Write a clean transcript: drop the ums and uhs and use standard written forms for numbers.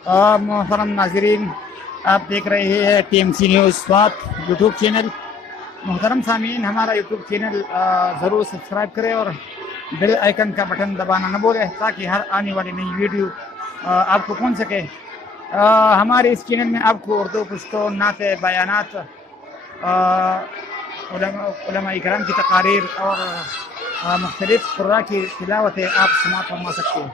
मोहतरम नाजरीन, आप देख रहे हैं TMC news Swat YouTube channel. मोहतरम सामीन, हमारा यूट्यूब चैनल ज़रूर सब्सक्राइब करें और बेल आइकन का बटन दबाना न भूलें ताकि हर आने वाली नई वीडियो आपको पहुंच सके। हमारे इस चैनल में आपको उर्दू, पश्तो, नात बयानात, उलमा इकराम की तकारीर और मुख्तलिफ कुर्रा की तिलावतें आप समाअत फरमा सकते हैं।